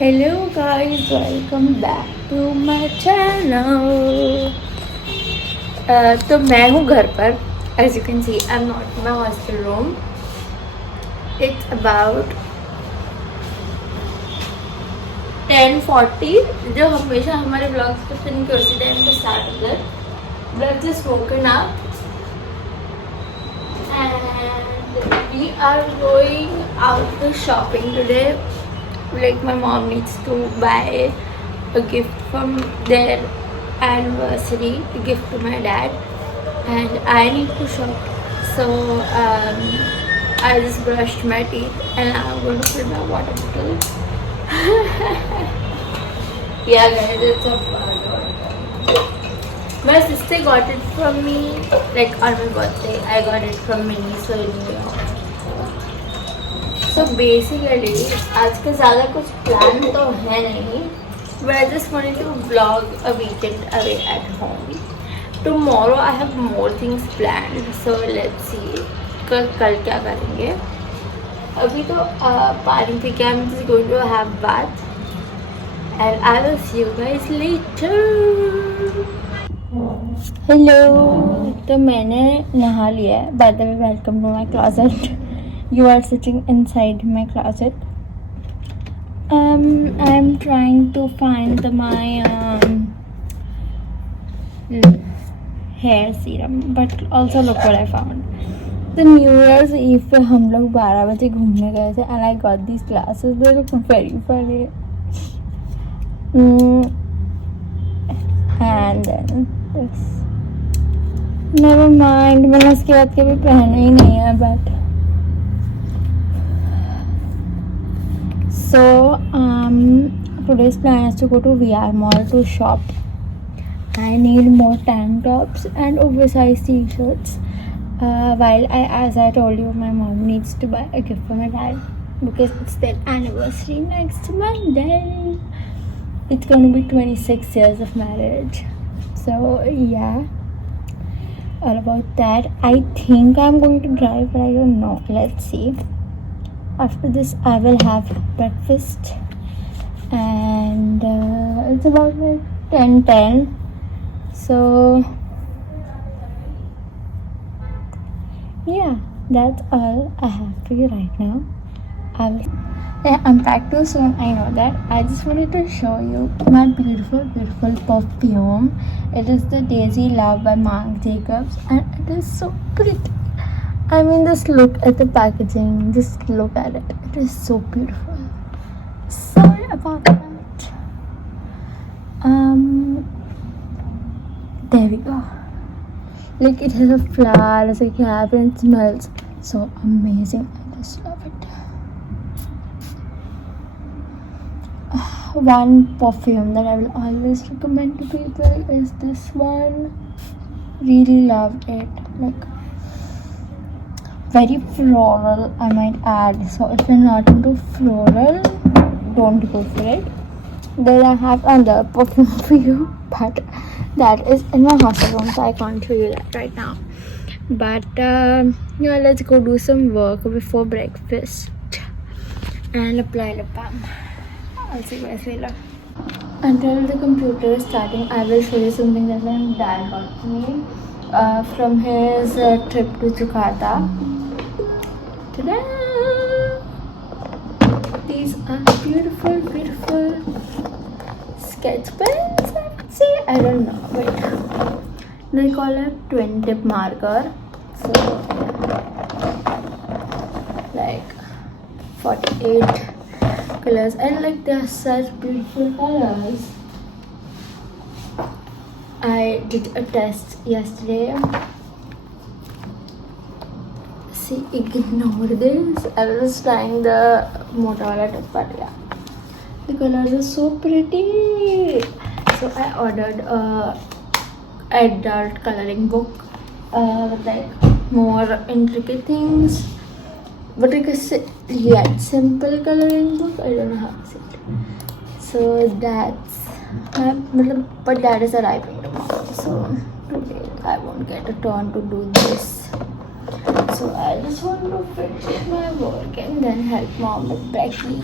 Hello guys, welcome back to my channel. तो मैं हूँ घर पर. As you can see, I'm not in my hostel room. It's about 10:40. जो हमेशा हमारे vlogs को फिल्म के उसी टाइम पे स्टार्ट होता है. I've just woken up and we are going out to shopping today. Like my mom needs to buy a gift from their anniversary, a gift to my dad, and I need to shop. So I just brushed my teeth and I'm going to fill my water bottle. Yeah guys, it's a my sister got it from me like on my birthday. I got it from Miniso in New York. So basically, आज का ज़्यादा कुछ plan तो है नहीं, but I just wanted to vlog a weekend away at home. Tomorrow I have more things planned, so let's see कल क्या करेंगे. अभी तो पानी पी के I'm just going to have bath and I will see you guys later. Hello, तो मैंने नहा लिया है. By the way, welcome to my closet. You are sitting inside my closet. I'm trying to find my hair serum, but also look what I found. The New Year's Eve पे हम लोग 12 बजे घूमने गए थे and I got these glasses. They look very funny. And then this. Never mind. मैंने उसके बाद कभी पहना ही नहीं है, but so today's plan is to go to VR Mall to shop. I need more tank tops and oversized t-shirts. While as I told you, my mom needs to buy a gift for my dad because it's their anniversary next Monday. It's going to be 26 years of marriage. So yeah, all about that. I think I'm going to drive, but I don't know. Let's see. After this I will have breakfast and it's about like 10:10. So yeah, that's all I have for you right now. I'm packed too soon, I know that. I just wanted to show you my beautiful perfume. It is the Daisy Love by Marc Jacobs and it is so pretty. I mean, just look at the packaging. Just look at it. It is so beautiful. Sorry about that. There we go. Like it has a flower as a cap and it smells so amazing. I just love it. One perfume that I will always recommend to people is this one. Really love it. Like very floral, I might add. So if you're not into floral, don't go for it. Then I have another perfume for you, but that is in my hostel room, so I can't show you that right now. But yeah, let's go do some work before breakfast and apply lip balm. I'll see you guys later. Until the computer is starting, I will show you something that my dad got me from his trip to Jakarta. Ta-da! These are beautiful sketch pens, I would say. I don't know, but they call it twin tip marker. So like 48 colors and like they are such beautiful colors. I did a test yesterday. See, ignore this. I was trying the Motorola tip, but yeah, the colors are so pretty. So I ordered a adult coloring book with like more intricate things, but like a simple coloring book. I don't know how to say it. So that's but that is arriving tomorrow. So today I won't get a turn to do this. So I just want to finish my work and then help mom with Becky.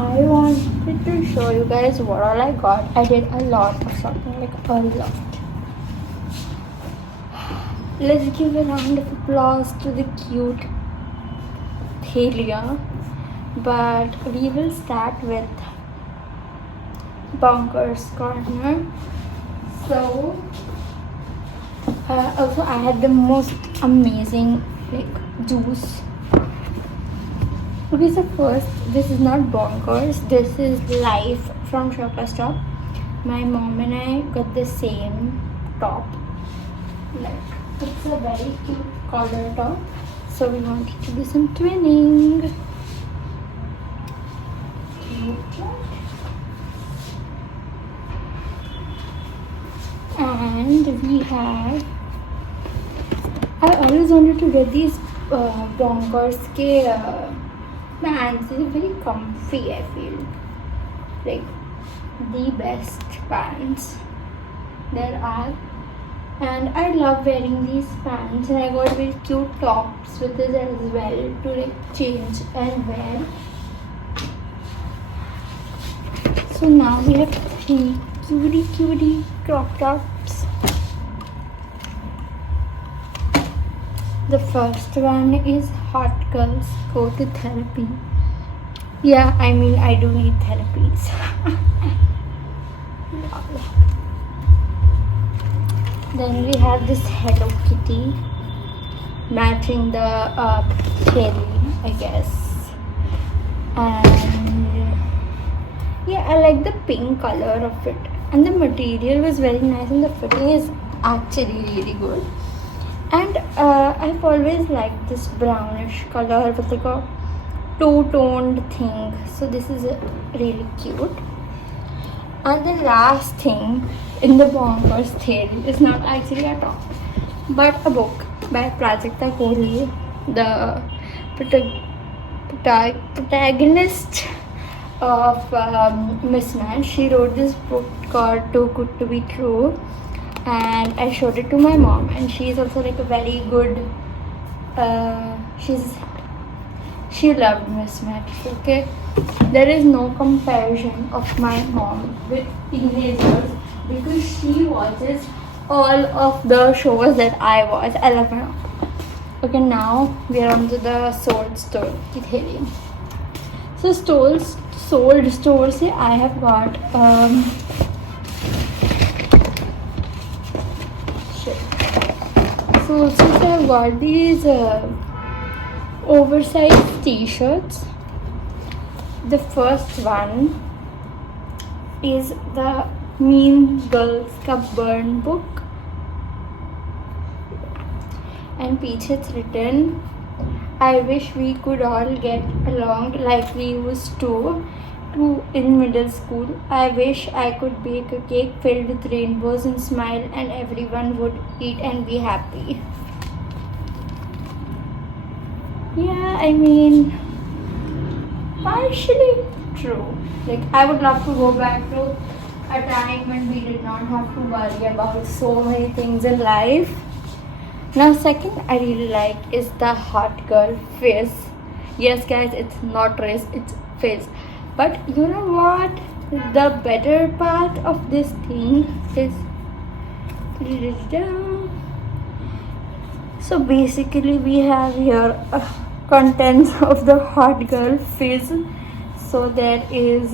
I wanted to show you guys what all I got. I did a lot of shopping, like a lot. Let's give a round of applause to the cute Thalia. But we will start with Bonkers Corner. So also I had the most amazing juice. Okay, so first, this is not Bonkers, this is Life from Shoppers Stop. My mom and I got the same top. It's a very cute collar top, so we wanted to do some twinning. And we have, I always wanted to get these Bonkers pants. They're very comfy, I feel. Like the best pants there are. And I love wearing these pants, and I got very cute tops with this as well to change and wear. So now we have 3 cutie crop tops. The first one is Hot Girls Go to Therapy. Yeah, I mean, I do need therapies. Then we have this Hello Kitty matching the cherry, I guess. And yeah, I like the pink color of it. And the material was very nice and the fitting is actually really good. And I've always liked this brownish color with like a two-toned thing. So this is really cute. And the last thing in the Bonkers theory is not actually a top, but a book by Prajakta Kohli, the protagonist of Mismatch. She wrote this book called Too Good to Be True, and I showed it to my mom, and she's also like a very good she loved Mismatch. Okay, there is no comparison of my mom with teenagers because she watches all of the shows that I watch. I love my mom. Okay, now we are on to the sold store. So sold stores I have got so since I've got these oversized t-shirts. The first one is the Mean Girls Ka Burn book, and peach it's written, I wish we could all get along like we used to in middle school. I wish I could bake a cake filled with rainbows and smile and everyone would eat and be happy. Yeah, I mean, partially true. Like, I would love to go back to a time when we did not have to worry about so many things in life. Now, second I really like is the hot girl fizz. Yes, guys, it's not race, it's fizz. But you know what? The better part of this thing is, so basically we have here contents of the hot girl fizz. So there is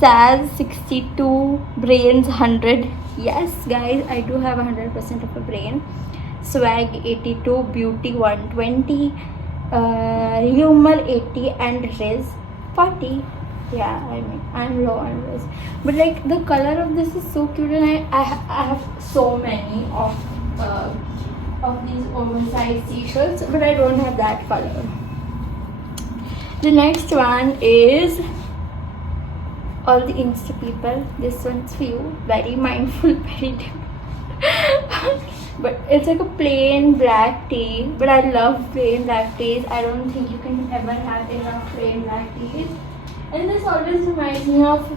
Saz 62, Brains 100. Yes, guys, I do have 100% of a brain. Swag 82, Beauty 120, Humor 80, and Riz 40. Yeah, I mean, I'm low on Riz. But like, the color of this is so cute, and I have so many of these oversized t-shirts, but I don't have that color. The next one is all the Insta people. This one's for you. Very mindful, very deep. But it's like a plain black tea. But I love plain black teas. I don't think you can ever have enough plain black teas. And this always reminds me of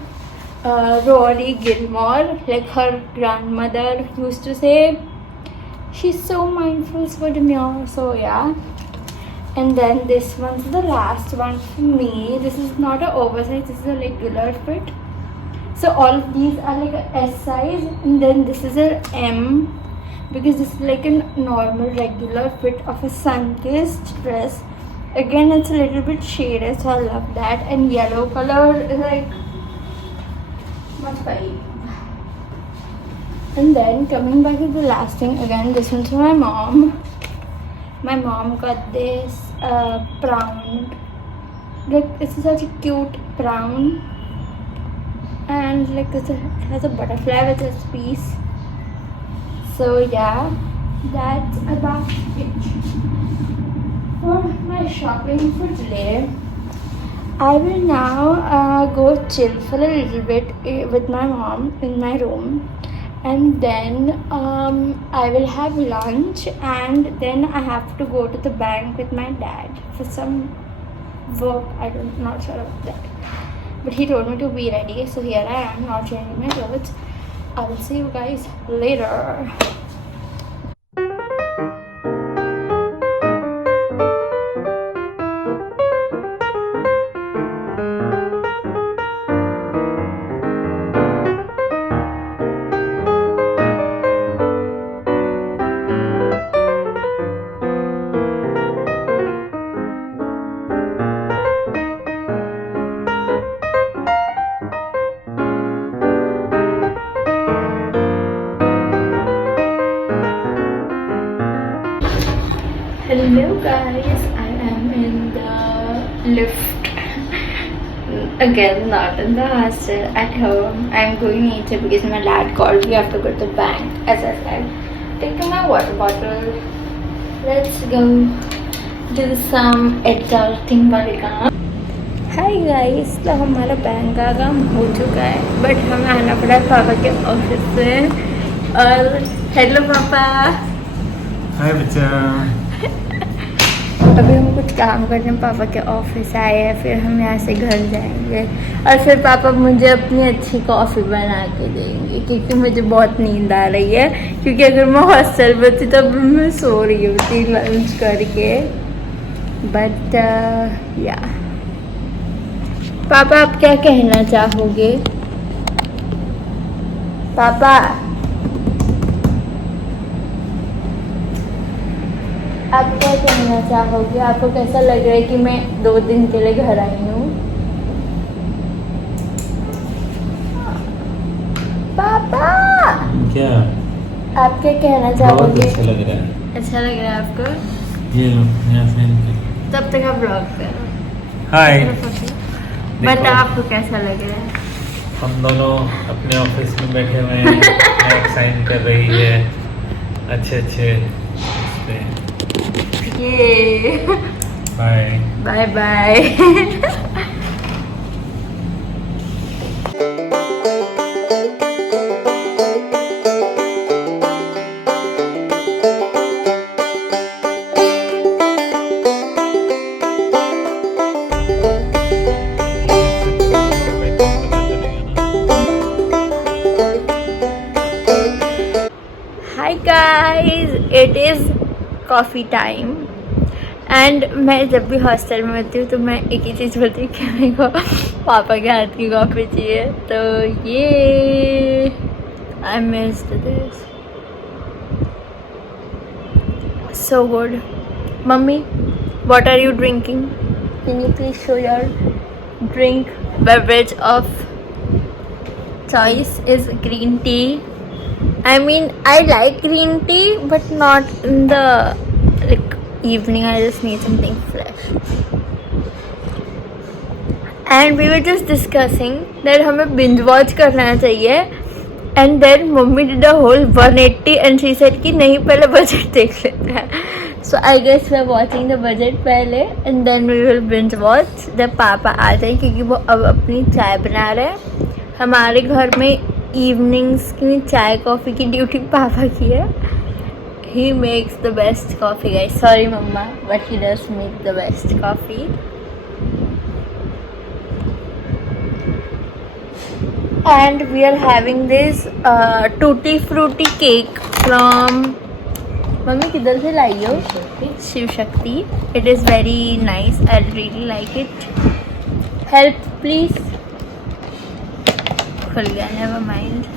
Rory Gilmore. Like her grandmother used to say, she's so mindful, so demure. So yeah. And then this one's the last one for me. This is not an oversized, this is a regular fit. So all of these are like a S size, and then this is a M, because this is like a normal regular fit of a sun-kissed dress. Again, it's a little bit shaded, so I love that. And yellow color is like much vibe. And then coming back to the last thing, again, this one's for my mom. My mom got this brown, like this is such a cute brown, and like this has a butterfly with this piece. So yeah, that's about it for my shopping for today. I will now go chill for a little bit with my mom in my room, and then I will have lunch, and then I have to go to the bank with my dad for some work. Not sure about that, but he told me to be ready, so here I am, not changing my clothes. I will see you guys later. Hello guys, I am in the lift again, not in the hostel, at home. I'm going nature because my dad called. We have to go to the bank, as I said. Taking my water bottle. Let's go do some adulting वाले काम. Hi guys, तो हमारा bank का काम हो चुका है, but हमें आना पड़ा पापा के ऑफिस से. और हेलो पापा. हाय बच्चा. अभी हम कुछ काम करने पापा के ऑफिस आए हैं, फिर हम यहाँ से घर जाएंगे, और फिर पापा मुझे अपनी अच्छी कॉफ़ी बना के देंगे, क्योंकि मुझे बहुत नींद आ रही है. क्योंकि अगर मैं हॉस्टल में थी तो अभी मैं सो रही होती लंच करके. बट या पापा, आप क्या कहना चाहोगे? पापा, आप क्या कहना चाहोगे? आपको कैसा लग रहा है कि मैं 2 दिन के लिए घर आई हूँ? पापा, क्या आप क्या कहना बहुत चाहोगे? अच्छा लग रहा है. अच्छा लग रहा है आपको? ये लो यहाँ से इनके. तब तक आप ब्लॉग करो. हाय. बता, आपको कैसा लग रहा है? हम दोनों अपने ऑफिस में बैठे हुए हैं. एक साइन कर रही है अच्छे इस पे. ये bye bye bye. Hi guys, it is coffee time. And मैं जब भी हॉस्टल में होती हूँ तो मैं एक ही चीज़ बोलती हूँ कि मेरे को पापा के हाथ की कॉफ़ी चाहिए. तो ये I missed this so good. Mummy, what are you drinking? Can you please show your drink? Beverage of choice is green tea. I mean, I like green tea, but not in the evening. I just need something fresh. And we were just discussing that हमें binge watch करना चाहिए. And then mummy did a whole 180 and she said कि नहीं, पहले budget देख लेते हैं. So I guess we are watching the budget पहले and then we will binge watch जब पापा आ जाए, क्योंकि वो अब अपनी चाय बना रहे हैं. हमारे घर में इवनिंग्स की चाय कॉफ़ी की ड्यूटी पापा की है. He makes the best coffee, guys. Sorry mama, but he does make the best coffee. And we are having this tutti frutti cake from mummy किधर से लाई हो? Shiv Shakti. It is very nice. I really like it. Help please. खुल गया. Never mind.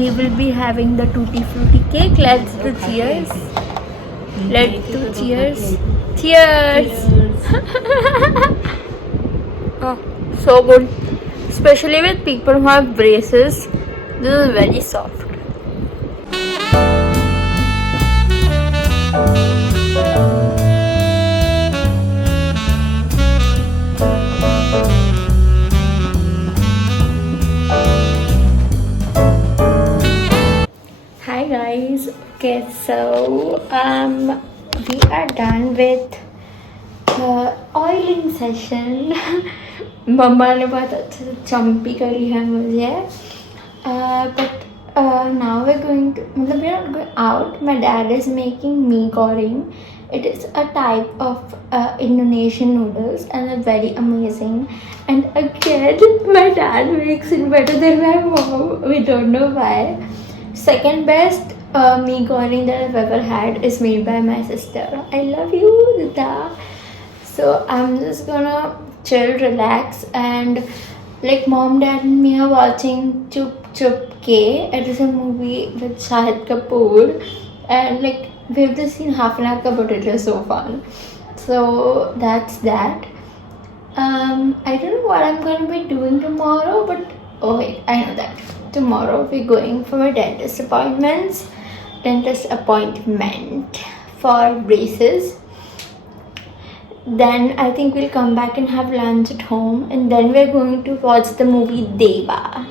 We will be having the tutti frutti cake. Let's do cheers. Let's do cheers. Cheers. Oh, so good. Especially with people who have braces. This is very soft. Hi guys. Okay, so we are done with the oiling session. मम्मा ने बहुत अच्छे से चम्पी करी है मुझे. But now we're going to, मतलब we're not going out. My dad is making mee goreng. It is a type of Indonesian noodles and they're very amazing. And again, my dad makes it better than my mom. We don't know why. Second best mee goreng that I've ever had is made by my sister. I love you, Dita. So I'm just gonna chill, relax, and like mom, dad, and me are watching Chup Chup Ke. It is a movie with Shahid Kapoor, and like we've just seen half an hour, but it is so fun. So that's that. I don't know what I'm gonna be doing tomorrow, but oh wait, I know that. Tomorrow we're going for my dentist appointment for braces. Then I think we'll come back and have lunch at home, and then we're going to watch the movie Deva,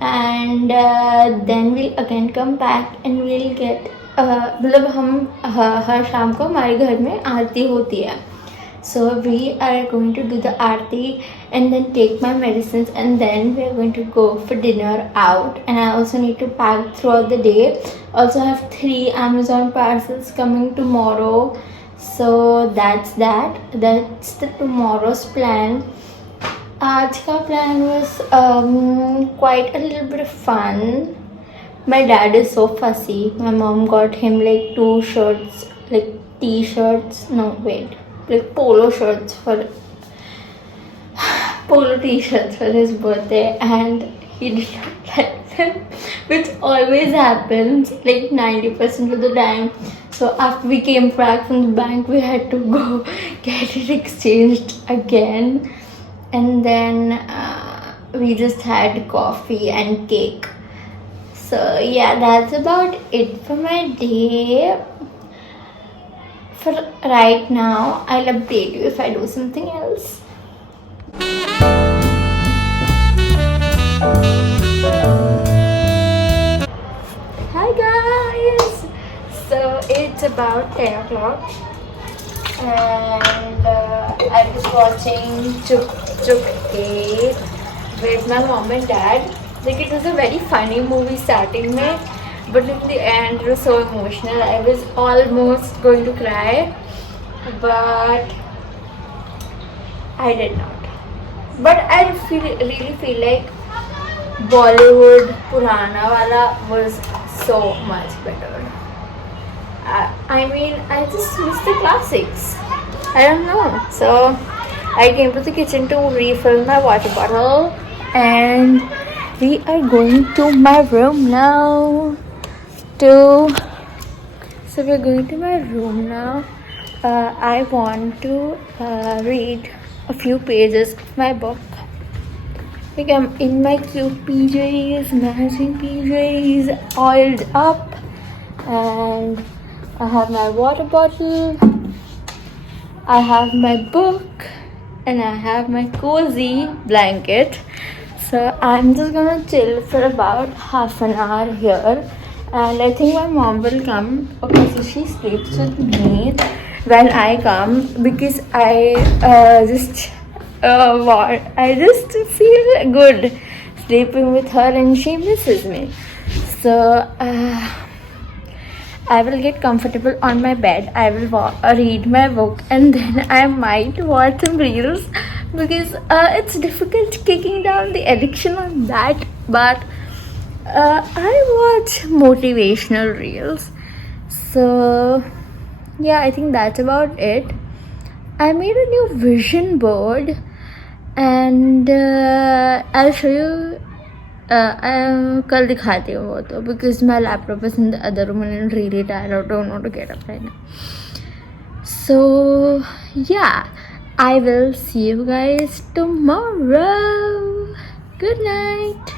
and then we'll again come back and we'll get मतलब हम हर शाम को हमारे घर में आरती होती है. So we are going to do the aarti and then take my medicines, and then we are going to go for dinner out. And I also need to pack throughout the day. Also have 3 Amazon parcels coming tomorrow. So that's that. That's the tomorrow's plan. आज का plan was quite a little bit of fun. My dad is so fussy. My mom got him like 2 shirts, like t-shirts. No, wait. Like polo t-shirts for his birthday, and he did not like them, which always happens like 90% of the time. So after we came back from the bank, we had to go get it exchanged again, and then we just had coffee and cake. So yeah, that's about it for my day. For right now, I'll update you if I do something else. Hi guys! So it's about 10 o'clock and I was watching Chup Chup Ke with my mom and dad. Like, it was a very funny movie starting में, but in the end it was so emotional. I was almost going to cry, but I did not. But I really feel like Bollywood Purana wala was so much better. I mean, I just miss the classics. I don't know. So I came to the kitchen to refill my water bottle, and we are going to my room now. So we're going to my room now. I want to read a few pages of my book. Like, I'm in my cute PJs, matching PJs, oiled up, and I have my water bottle, I have my book, and I have my cozy blanket. So I'm just gonna chill for about half an hour here. And I think my mom will come. Okay, so she sleeps with me when I come, because I just feel good sleeping with her, and she misses me. So I will get comfortable on my bed. I will read my book, and then I might watch some reels, because it's difficult kicking down the addiction on that. But I watch motivational reels. So, yeah, I think that's about it. I made a new vision board and I'll show you. कल दिखाती हूँ वो तो because my laptop is in the other room and I'm really tired. I don't want to get up right now. So, yeah, I will see you guys tomorrow. Good night.